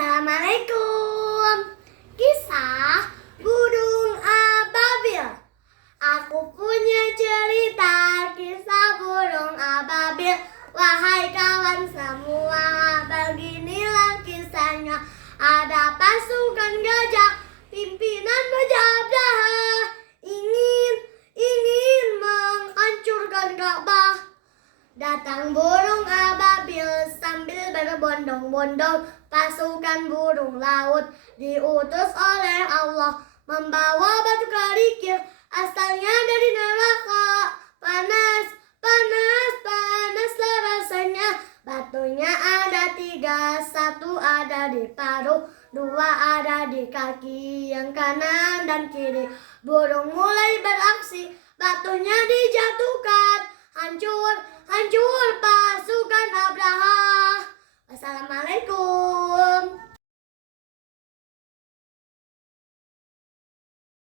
Assalamualaikum. Kisah burung ababil. Aku punya cerita kisah burung ababil. Wahai kawan semua, beginilah kisahnya. Ada pasukan gajah, pimpinan berjabdah, ingin menghancurkan Ka'bah. Datang burung ababil sambil berbondong-bondong. Pasukan burung laut diutus oleh Allah membawa batu kerikil, asalnya dari neraka. Panas, panas, panaslah rasanya. Batunya ada 3, 1 ada di paruh, 2 ada di kaki yang kanan dan kiri. Burung mulai beraksi, batunya dijatuhkan. Hancur, hancur pasukan Abraha. Wassalamualaikum.